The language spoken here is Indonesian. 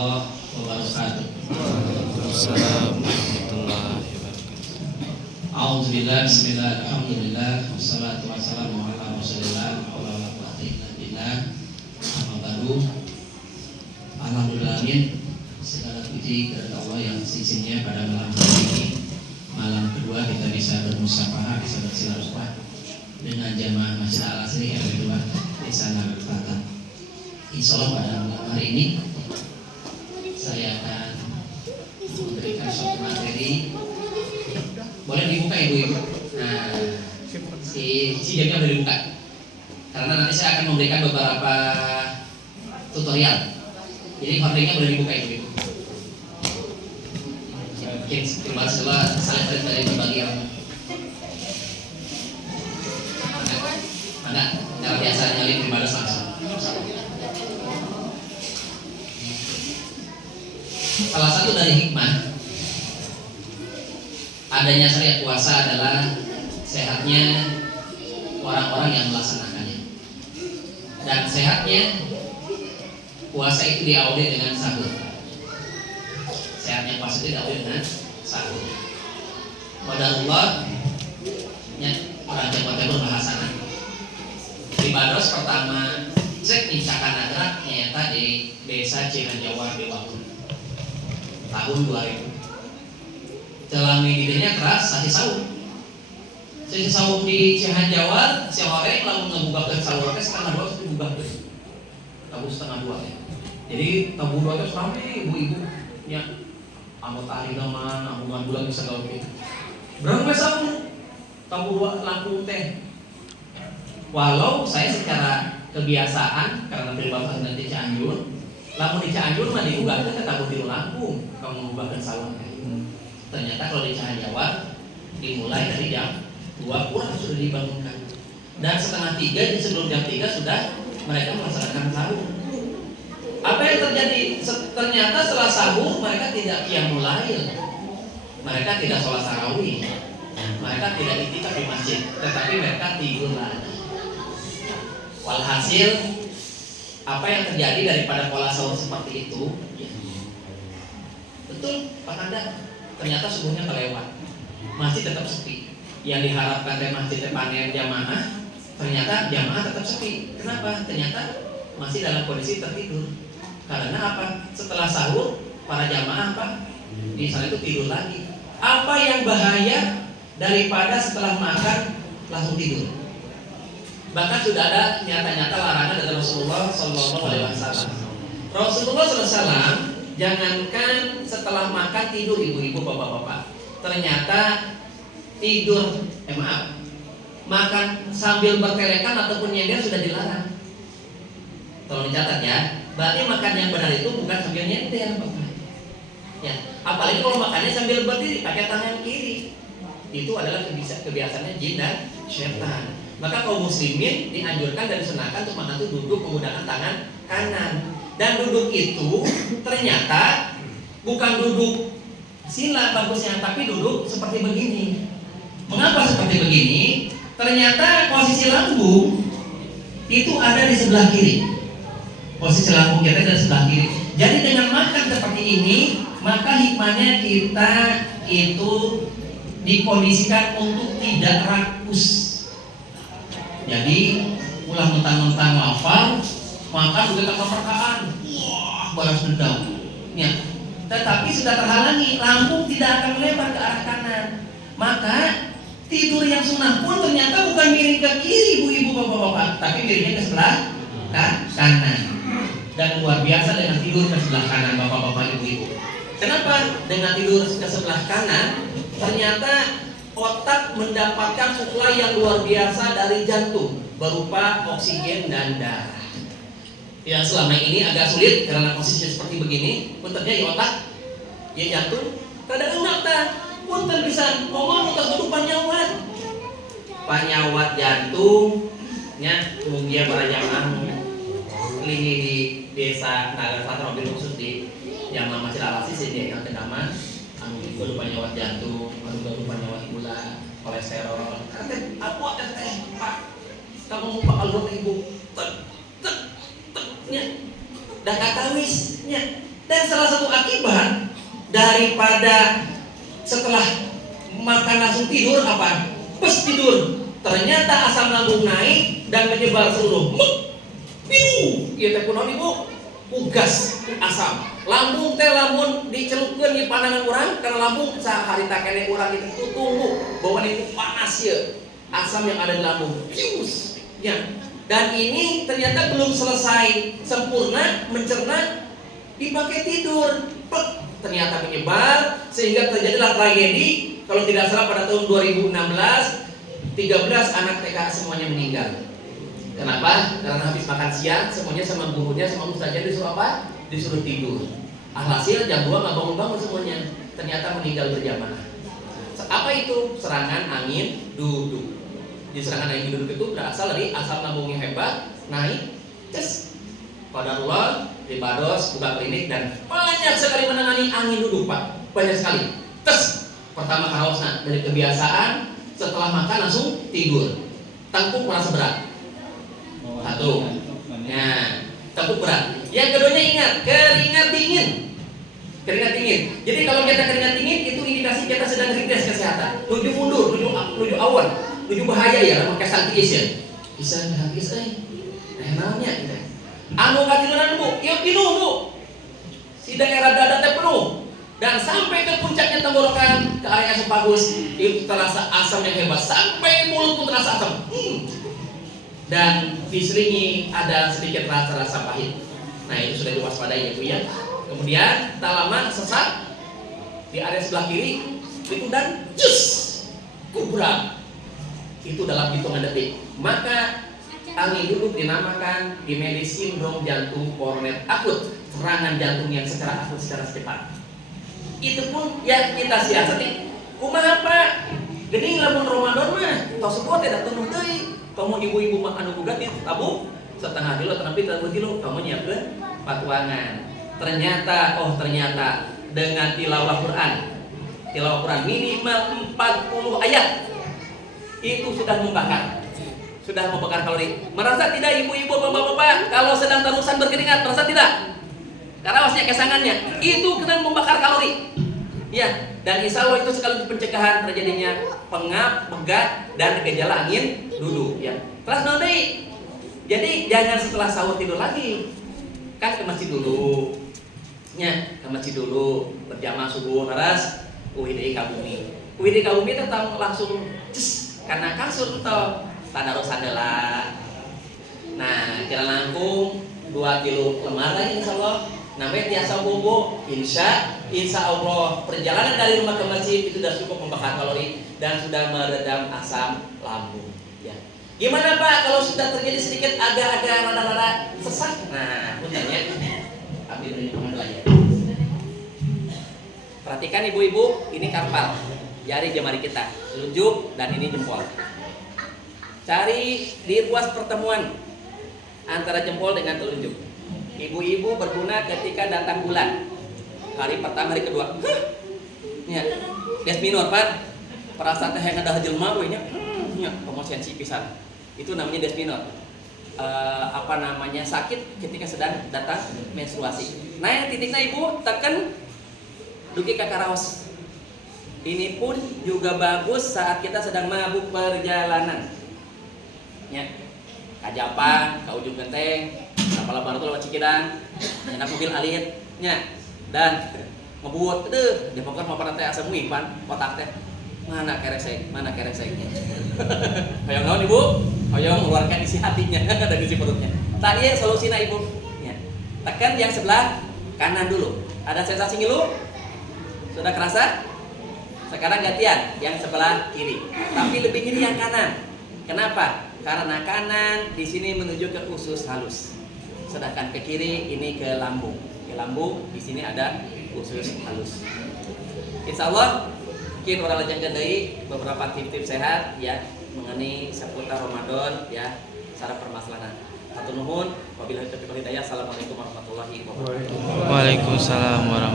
warahmatullahi wabarakatuh. Assalamualaikum warahmatullahi wabarakatuh. A'udzubillah, bismillah, alhamdulillah, wassalatu wassalamu ala rasulillah wa ala alihi amma ba'du. Alhamdulillah, segala puji kepada Allah yang sisinya pada malam hari ini, malam kedua kita bisa bermusafahah, bisa bersilaturahmi dengan jamaah Masjid Al-Asri yang kedua di sana Batam. Insya Allah pada malam hari ini saya akan memberikan suatu materi. Boleh dibuka ibu-ibu. Nah, si jamnya boleh dibuka. Karena nanti saya akan memberikan beberapa tutorial. Jadi hordingnya boleh dibuka ibu-ibu. Mungkin terima kasih saling dari berbagi ilmu. Mana? Cara biasa nyalin ibadah langsung. Salah satu dari hikmah adanya syariat puasa adalah sehatnya orang-orang yang melaksanakannya. Dan sehatnya puasa itu diawali dengan sahur. Sehatnya puasa itu diawali dengan sahur. Qadarullah orang Jawa Timur bahasana. Di Bados pertama cek nih Cakanagara nyata di desa Cihanjawar Bewahun tahun 2000. Jalani didenya keras sasi sahur. Sasi sahur di Cihanjawar sehore lamun ngebuka sahur teh setengah 2 sudah buka teh. Tabu setengah 2 ya. Jadi tabu 2 teh rame ibu-ibu nya anggota ahli zaman anggungan bulan bisa gawe. Berapa sahur? Tabu 2 lampu teh. Walau saya secara kebiasaan karena peribahasa di Cianjur, lamun di Cianjur mah diubah teh tabu di Lampung kamu mengubahkan sahur. Ternyata kalau di Cihanjawar dimulai dari jam 2 kurang sudah dibangunkan. Dan setengah 3 sebelum jam 3 sudah mereka melaksanakan sahur. Apa yang terjadi? Ternyata setelah sahur mereka tidak qiyamul lail. Mereka tidak sholat tarawih. Mereka tidak iktikaf di masjid, tetapi mereka tidur lagi. Walhasil apa yang terjadi daripada pola sahur seperti itu? Betul, Pak Anda. Ternyata subuhnya kelewat, masjid tetap sepi. Yang diharapkan dari masjid panen jamaah, ternyata jamaah tetap sepi. Kenapa? Ternyata masih dalam kondisi tertidur. Karena apa? Setelah sahur, para jamaah apa? Di sana itu tidur lagi. Apa yang bahaya daripada setelah makan langsung tidur? Bahkan sudah ada nyata-nyata larangan dari Rasulullah SAW. Rasulullah SAW jangankan setelah makan tidur ibu-ibu bapak-bapak. Ternyata tidur, makan sambil bertelekan ataupun nyender sudah dilarang. Tolong dicatat ya. Berarti makan yang benar itu bukan sambil nyender, bapak. Ya, apalagi kalau makannya sambil berdiri pakai tangan kiri. Itu adalah kebiasaannya jin dan syaitan. Maka kaum muslimin dianjurkan dan disunahkan untuk makan itu duduk menggunakan tangan kanan. Dan duduk itu ternyata bukan duduk sila bagusnya, tapi duduk seperti begini. Mengapa seperti begini? Ternyata posisi lambung itu ada di sebelah kiri. Posisi lambung kita ada di sebelah kiri. Jadi dengan makan seperti ini, maka hikmahnya kita itu dikondisikan untuk tidak rakus. Jadi ulah mentang-mentang lapar, maka sudah keperkaan, wah balas dendam. Ya. Tetapi sudah terhalangi, lambung tidak akan melebar ke arah kanan. Maka tidur yang sunnah pun ternyata bukan miring ke kiri, ibu-ibu bapak-bapak, tapi miringnya ke sebelah kanan. Dan luar biasa dengan tidur ke sebelah kanan, bapak-bapak, ibu-ibu. Kenapa? Dengan tidur ke sebelah kanan, ternyata otak mendapatkan suplai yang luar biasa dari jantung berupa oksigen dan darah. Yang selama ini agak sulit karena posisinya seperti begini, puntennya di otak, ya jantung, kada enak tak, punten bisa ngomong untuk duduk panyawat jantungnya, kemudian para jamaah lini di desa Nagar Selatan mobil khusus di jamaah Masjid Al-Asri di yang kedaman, anu panyawat jantung, anu panyawat gula, kolesterol, apa Pak, kamu mau bakal ibu, nya dah kata wisnya Dan salah satu akibat daripada setelah makan langsung tidur apa? Pas tidur, ternyata asam lambung naik dan menyebar seluruh piu. Ieu teh kunaon Ibu? Ugas asam. Lambung teh lamun dicelupkeun di pandangan urang, karena lambung saharita kene urang itu tunggu bahwa itu panas ya. Asam yang ada di lambung. Pius. Ya. Dan ini ternyata belum selesai sempurna mencerna dipakai tidur. Ternyata menyebar sehingga terjadilah tragedi. Kalau tidak salah pada tahun 2016 13 anak TK semuanya meninggal. Kenapa? Karena habis makan siang semuanya sama gurunya sama ustaznya disuruh apa? Disuruh tidur. Alhasil jam 2 nggak bangun-bangun semuanya. Ternyata meninggal berjamaah. Apa itu? Serangan angin duduk. Di serangan angin duduk itu berasal dari asam lambungnya hebat, naik, ces. Qadarullah, dibados, buka klinik dan banyak sekali menangani angin duduk Pak. Banyak sekali. Tes. Pertama kaosna dari kebiasaan setelah makan langsung tidur. Tangkuk merasa berat. Satu. Nah, tangkuk berat. Yang keduanya ingat, keringat dingin. Keringat dingin. Jadi kalau kita keringat dingin itu indikasi kita sedang regres kesehatan. Nuju mundur, nuju awan, nuju bahaya ya, pakai santiis ya. Bisa santiis namanya kita. Anu katiduran Bu, yuk pinuh Bu. Si daerah dada teh penuh. Dan sampai ke puncaknya tenggorokan ke area esofagus itu terasa asam yang hebat sampai mulut pun terasa asam. Dan diselingi ada sedikit rasa pahit. Nah itu sudah diwaspadai ya Bu ya. Kemudian tak lama sesak di area sebelah kiri itu dan jus kubrak itu dalam hitungan detik. Maka angin duduk dinamakan di medis sindrom jantung koroner akut, serangan jantung yang secara akut secara cepat. Itu pun yang kita siasati. Kumaha Pak? Geuning lamun Ramadan mah tos sepo teh datang deui. Kamu ibu-ibu mah anu boga di tabung setengah kilo tapi 3 kilo kamu nyiapkeun patuangan. Ternyata dengan tilawah Quran minimal 40 ayat itu sudah membakar kalori. Merasa tidak ibu-ibu bapak-bapak kalau sedang terusan berkeringat? Merasa tidak? Karena wasnya kesangannya itu kena membakar kalori. Ya, dan insya Allah itu sekaligus pencegahan terjadinya pengap, begah, dan gejala angin duduk. Ya, terus nanti. Jadi jangan setelah sahur tidur lagi. Kan ke masjid dulu. Ya, ke masjid dulu berjamaah subuh naras. Uhidei kabumi tetap langsung karena kasur atau tadarus adalah. Nah, jalan langkung 2 kilo lemar lagi insya Allah. Namanya tiasa bobo, insya Allah perjalanan dari rumah ke masjid itu sudah cukup membakar kalori dan sudah meredam asam lambung. Ya. Gimana Pak kalau sudah terjadi sedikit agak-agak rada-rada sesak? Nah, puntennya ambil dari tangan aja. Perhatikan ibu-ibu, ini karpal, jari jemari kita, telunjuk dan ini jempol. Cari di ruas pertemuan antara jempol dengan telunjuk. Ibu-ibu berguna ketika datang bulan. Hari pertama, hari kedua. Ya, des minor Pak. Perasaan teh yang ada jelema we nya. Nya promosi pisan. Itu namanya des minor. Sakit ketika sedang datang menstruasi. Nah, yang titiknya ibu tekan duki ka karaos. Ini pun juga bagus saat kita sedang mabuk perjalanan. Ya. Kajapan, ka ujung genteng, kapal baru tuh lewat Cikidang, enak mobil alitnya, dan ngebuat, di pokoknya mau pada teh asam pan, kotak teh, mana keresek, Hayang naon ibu, hayang mengeluarkan isi hatinya dan isi perutnya. Tadi solusinya ibu, ya. Tekan yang sebelah kanan dulu, ada sensasi ngilu, sudah kerasa? Sekarang gantian yang sebelah kiri, tapi lebih ngiri yang kanan. Kenapa? Karena kanan di sini menuju ke usus halus, sedangkan ke kiri ini ke lambung. Ke lambung di sini ada usus halus. Insya Allah, mungkin orang lajang gadai beberapa tips-tips sehat ya mengenai seputar Ramadan ya, secara permasalahan. Hatur nuhun, wabillahi taufiq wal hidayah. Assalamualaikum warahmatullahi wabarakatuh. Waalaikumsalam warahmatullahi wabarakatuh.